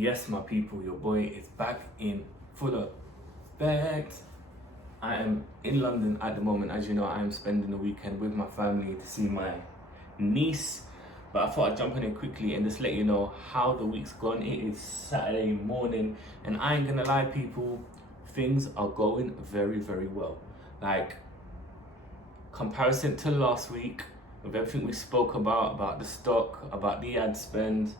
Yes, my people, your boy is back in full effect. I am in London at the moment. As you know, I am spending the weekend with my family to see my niece. But I thought I'd jump on it quickly and just let you know how the week's gone. It is Saturday morning, and I ain't gonna lie, people, things are going very, very well. Like, comparison to last week, with everything we spoke about the stock, about the ad spend,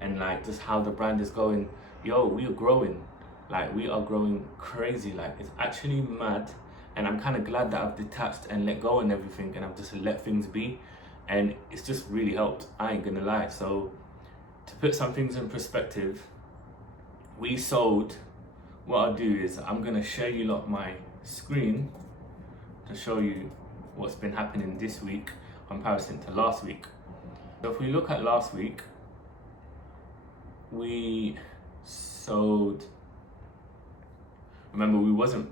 and like just how the brand is going, we are growing. Like, we are growing crazy. Like, it's actually mad. And I'm kind of glad that I've detached and let go and everything, and I've just let things be. And it's just really helped, I ain't gonna lie. So to put some things in perspective, we sold, what I'll do is I'm gonna share you lot my screen to show you what's been happening this week in comparison to last week. So if we look at last week, we sold, remember, we wasn't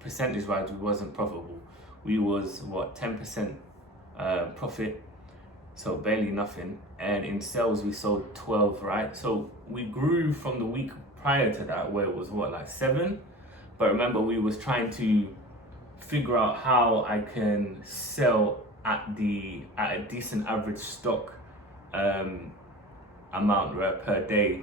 percentage wise, we wasn't profitable. We was 10% profit, so barely nothing. And in sales we sold 12, right? So we grew from the week prior to that, where it was 7. But remember, we was trying to figure out how I can sell at a decent average stock amount, right, per day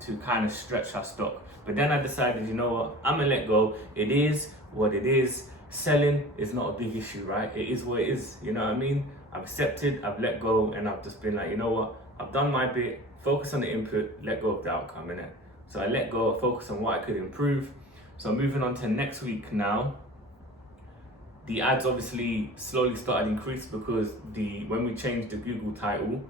to kind of stretch our stock. But then I decided, you know what, I'm gonna let go. It is what it is. Selling is not a big issue, right? It is what it is, you know what I mean? I've accepted, I've let go, and I've just been like, you know what, I've done my bit, focus on the input, let go of the outcome, innit? So I let go, focus on what I could improve. So moving on to next week now, the ads obviously slowly started increase because when we changed the Google title,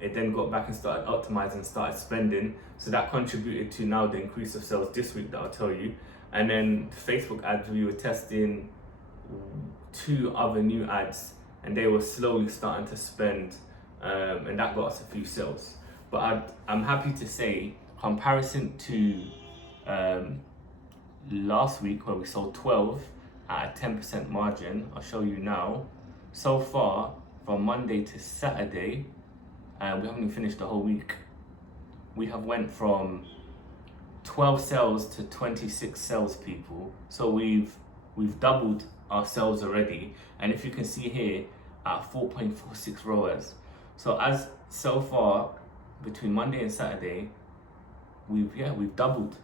it then got back and started optimizing, started spending. So that contributed to now the increase of sales this week that I'll tell you. And then the Facebook ads, we were testing 2 other new ads, and they were slowly starting to spend, and that got us a few sales. But I'm happy to say, comparison to last week where we sold 12 at a 10% margin, I'll show you now. So far, from Monday to Saturday, we haven't even finished the whole week, we have went from 12 sales to 26 sales, people. So we've doubled our sales already. And if you can see here, at 4.46 ROAS. So far, between Monday and Saturday, we've doubled.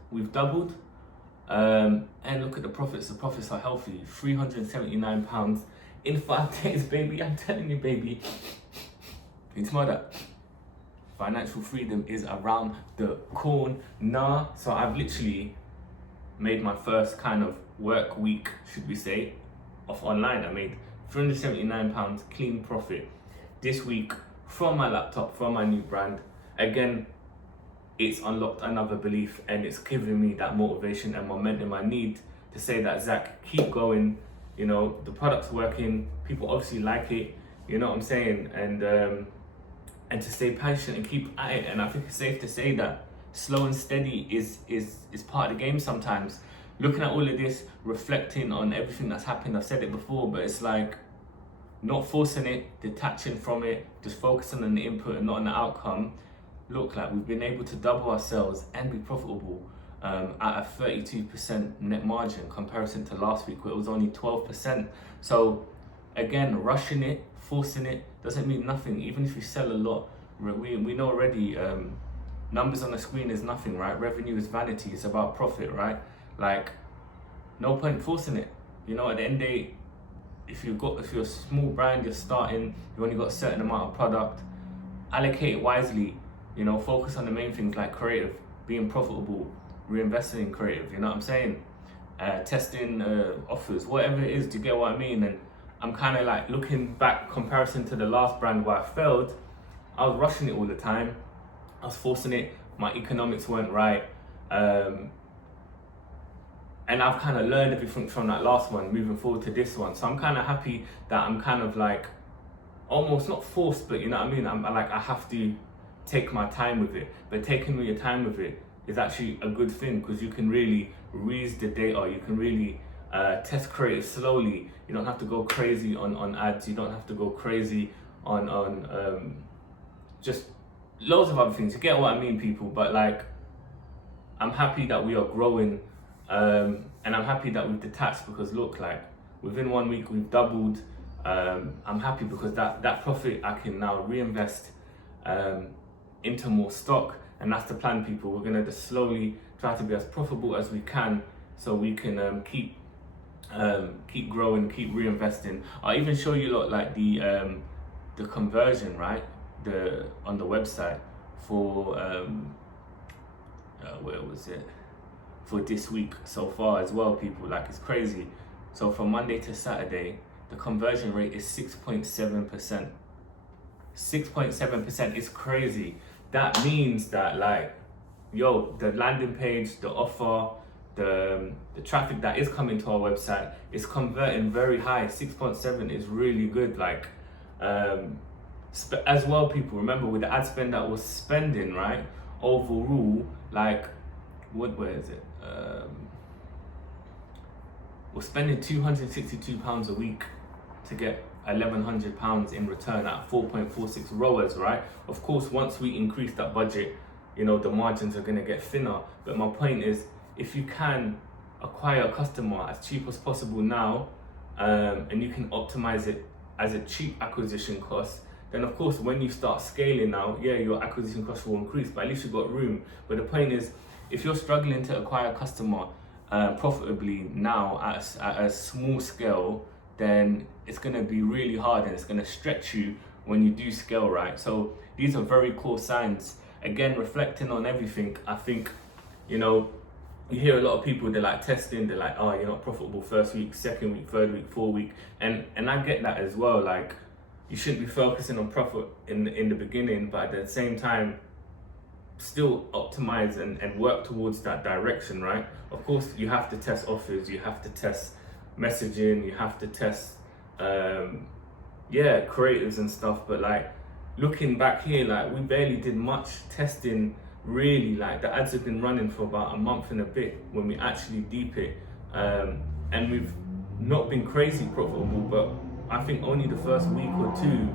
And look at the profits. The profits are healthy. £379 in 5 days, baby. I'm telling you, baby. Can you smell that? Financial freedom is around the corner. So I've literally made my first kind of work week, should we say, of online. I made £379 clean profit this week from my laptop, from my new brand. Again, it's unlocked another belief, and it's giving me that motivation and momentum I need to say that, Zach, keep going. You know, the product's working, people obviously like it, you know what I'm saying? And to stay patient and keep at it. And I think it's safe to say that slow and steady is part of the game sometimes. Looking at all of this, reflecting on everything that's happened, I've said it before, but it's like not forcing it, detaching from it, just focusing on the input and not on the outcome. Look, like, we've been able to double our sales and be profitable at a 32% net margin comparison to last week where it was only 12%. So again, rushing it, forcing it doesn't mean nothing. Even if you sell a lot, we know already, numbers on the screen is nothing, right? Revenue is vanity. It's about profit, right? Like, no point forcing it. You know, at the end of the day, if you're a small brand, you're starting, you've only got a certain amount of product, allocate it wisely. You know, focus on the main things like creative, being profitable, reinvesting in creative. You know what I'm saying? Testing offers, whatever it is. Do you get what I mean? And I'm kind of like looking back, comparison to the last brand where I failed. I was rushing it all the time. I was forcing it. My economics weren't right. And I've kind of learned everything from that last one, moving forward to this one. So I'm kind of happy that I'm kind of like, almost not forced, but you know what I mean? I'm like, I have to take my time with it. But taking your time with it is actually a good thing, because you can really read the data. You can really test creative slowly. You don't have to go crazy on ads. You don't have to go crazy on just loads of other things. You get what I mean, people? But like, I'm happy that we are growing, and I'm happy that we've detached, because look, like within 1 week we've doubled. I'm happy because that profit I can now reinvest into more stock, and that's the plan, people. We're gonna just slowly try to be as profitable as we can, so we can keep growing, keep reinvesting. I'll even show you lot like the conversion, right? On the website for where was it? For this week so far as well, people. Like, it's crazy. So from Monday to Saturday, the conversion rate is 6.7%. 6.7% is crazy. That means that, like, yo, the landing page, the offer, the traffic that is coming to our website is converting very high. 6.7 is really good. Like, as well, people, remember with the ad spend that we're spending, right? Overall, like, where is it? We're spending £262 a week to get £1,100 in return at 4.46 ROAS, right? Of course, once we increase that budget, you know, the margins are gonna get thinner. But my point is, if you can acquire a customer as cheap as possible now, and you can optimize it as a cheap acquisition cost, then of course, when you start scaling now, yeah, your acquisition cost will increase, but at least you've got room. But the point is, if you're struggling to acquire a customer profitably now at a small scale, then it's going to be really hard, and it's going to stretch you when you do scale, right? So these are very cool signs. Again, reflecting on everything, I think, you know, you hear a lot of people, they're like testing, they're like, oh, you're not profitable first week, second week, third week, 4 week. And I get that as well. Like, you shouldn't be focusing on profit in the beginning, but at the same time, still optimize and work towards that direction, right? Of course, you have to test offers, you have to test messaging, you have to test creatives and stuff. But like, looking back here, like, we barely did much testing, really. Like, the ads have been running for about a month and a bit when we actually deep it, and we've not been crazy profitable, but I think only the first week or two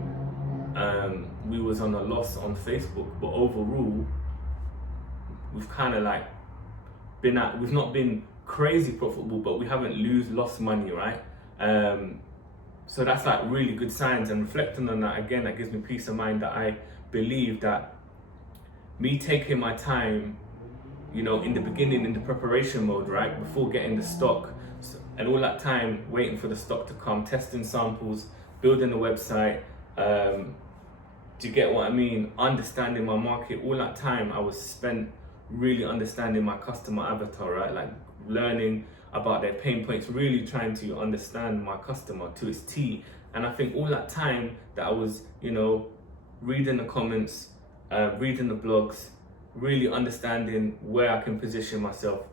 we was on a loss on Facebook. But overall, we've kind of like we've not been crazy profitable, but we haven't lost money, right? So that's like really good signs. And reflecting on that again, that gives me peace of mind that I believe that me taking my time, you know, in the beginning, in the preparation mode, right, before getting the stock, and all that time waiting for the stock to come, testing samples, building a website, do you get what I mean? Understanding my market, all that time I was spent really understanding my customer avatar, right? Like, learning about their pain points, really trying to understand my customer to its T. And I think all that time that I was, you know, reading the comments, reading the blogs, really understanding where I can position myself,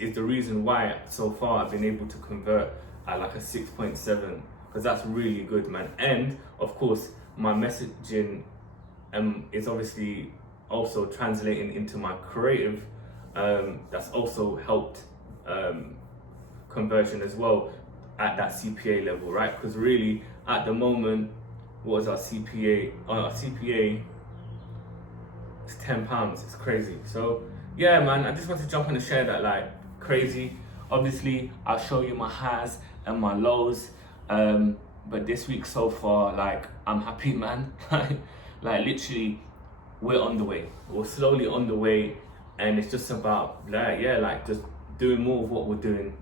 is the reason why so far I've been able to convert at like a 6.7, because that's really good, man. And of course, my messaging is obviously also translating into my creative. That's also helped conversion as well at that CPA level, right? Because really, at the moment, what was our CPA? Our CPA is £10. It's crazy. So yeah, man, I just want to jump on and share that, like, crazy. Obviously, I'll show you my highs and my lows. But this week so far, like, I'm happy, man. Like, literally, we're on the way. We're slowly on the way, and it's just about, like, just doing more of what we're doing.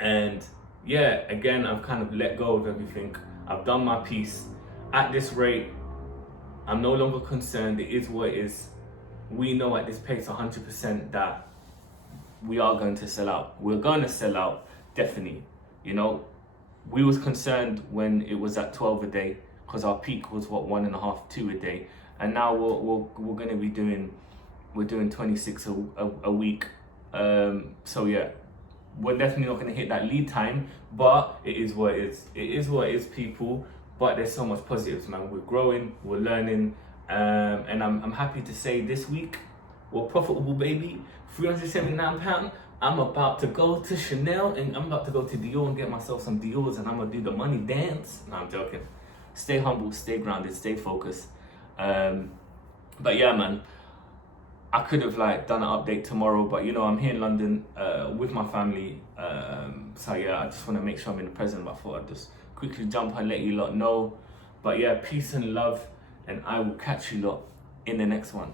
And yeah, again, I've kind of let go of everything. I've done my piece. At this rate, I'm no longer concerned. It is what it is. We know at this pace 100% that we are going to sell out. We're going to sell out, definitely. You know, we was concerned when it was at 12 a day, because our peak was what, 1.5, 2 a day. And now we're going to be doing 26 a week. So yeah, we're definitely not going to hit that lead time, but it is what it is. It is what it is, people. But there's so much positives, man. We're growing, we're learning, and I'm happy to say this week we're profitable, baby. £379. I'm about to go to Chanel, and I'm about to go to Dior and get myself some Dior's, and I'm gonna do the money dance. No, I'm joking. stay humble, stay grounded, stay focused. But yeah, man, I could have like done an update tomorrow, but you know, I'm here in London with my family. So yeah, I just want to make sure I'm in the present, but I thought I'd just quickly jump and let you lot know. But yeah, peace and love, and I will catch you lot in the next one.